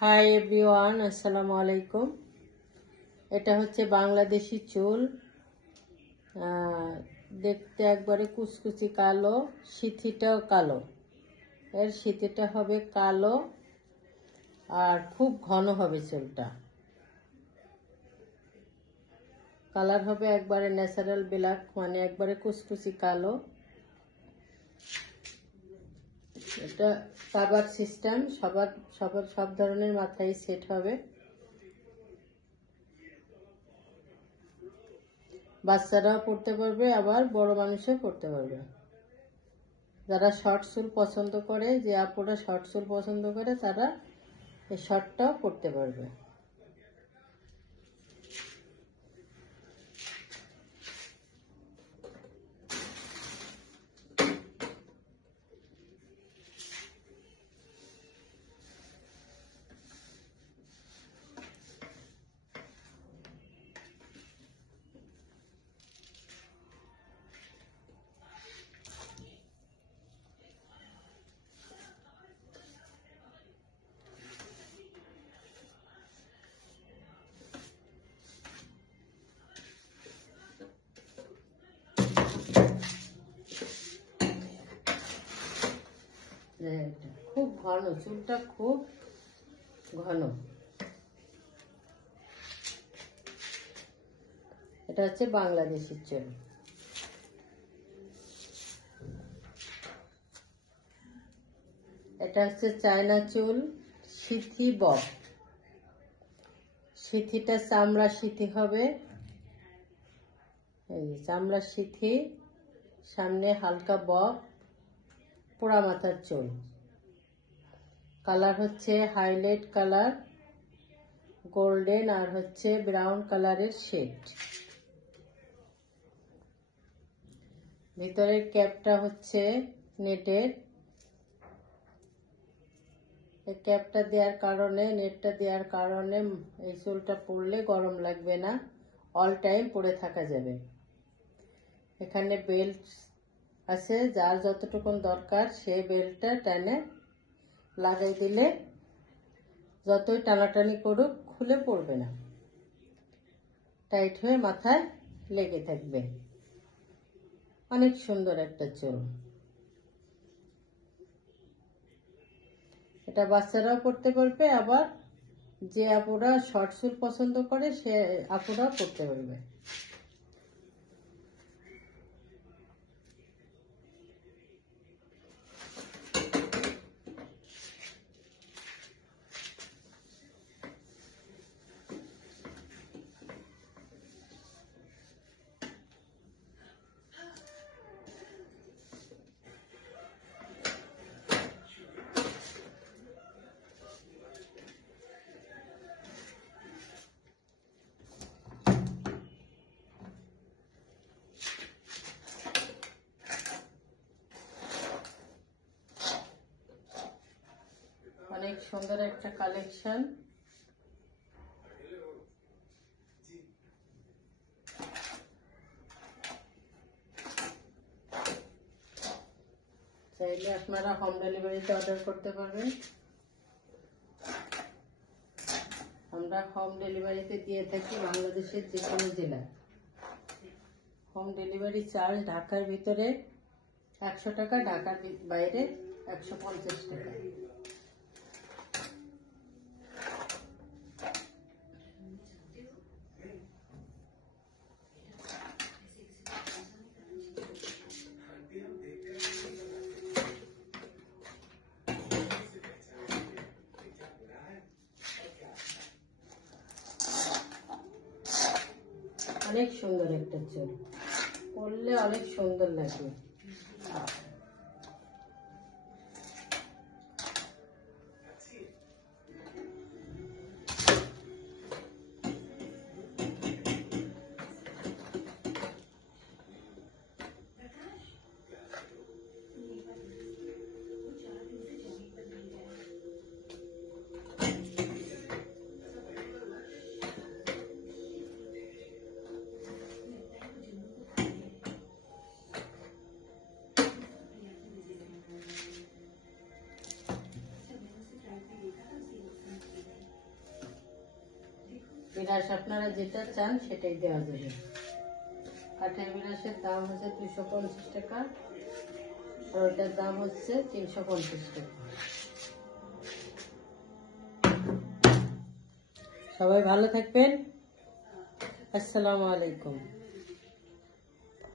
Hi everyone, আসসালামু আলাইকুম। এটা হচ্ছে বাংলাদেশি চুল। দেখতে একবারে কুচকুচি কালো, সিথিটাও কালো। এর সিথিটা হবে কালো আর খুব ঘন হবে চুলটা। কালার হবে একবারে ন্যাচারাল ব্ল্যাক, মানে একবারে কুচকুচি কালো। এটা কাভার সিস্টেম, সব ধরনের মাথায় সেট হবে। বাচ্চারাও পড়তে পারবে, আবার বড় মানুষও পড়তে পারবে। যারা শর্ট চুল পছন্দ করে, যে আপুরা শর্ট চুল পছন্দ করে, তারা এই শর্টটাও পড়তে পারবে। খুব ঘন চুলটা, খুব ঘন। এটা হচ্ছে বাংলাদেশি চুল। এটা হচ্ছে চায়না চুল, সিথি বব। সিথিটা চামড়া সিথি হবে, এই চামড়া সিথি, সামনে হালকা বব, পোড়া মাথার চুল। কালার হচ্ছে হাইলাইট কালার, গোল্ডেন আর হচ্ছে ব্রাউন কালারের শেড। ভিতরের ক্যাপটা হচ্ছে নেটের। এই ক্যাপটা দেওয়ার কারণে, নেটটা দেওয়ার কারণে এই চুলটা পরলে গরম লাগবে না, অল টাইম পরে থাকা যাবে। এখানে বেল্ট আছে, যার যতটুকু দরকার সে বেল্টটা টেনে লাগাই দিলে যতই টানাটানি করুক খুলে পড়বে না, টাইট হয়ে মাথায় লেগে থাকবে। অনেক সুন্দর একটা চুল। এটা বাচ্চারাও পড়তে পারবে, আবার যে আপুরা শর্ট চুল পছন্দ করে সে আপুরাও পড়তে পারবে। অনেক সুন্দর একটা কালেকশন। চাইলে আপনারা হোম ডেলিভারিতে অর্ডার করতে পারবেন। আমরা হোম ডেলিভারিতে দিয়ে থাকি বাংলাদেশের যে কোনো জেলায়। হোম ডেলিভারি চার্জ ঢাকার ভিতরে 100 টাকা, ঢাকার বাইরে 150 টাকা। অনেক সুন্দর একটা চুল, পরলে অনেক সুন্দর লাগবে। বিরাস আপনারা যেটা চান সেটাই দেওয়া যাবে। কাঠের বিরাসের দাম হচ্ছে 250 টাকা, আর ওটার দাম হচ্ছে 350 টাকা। সবাই ভালো থাকবেন। আসসালামু আলাইকুম।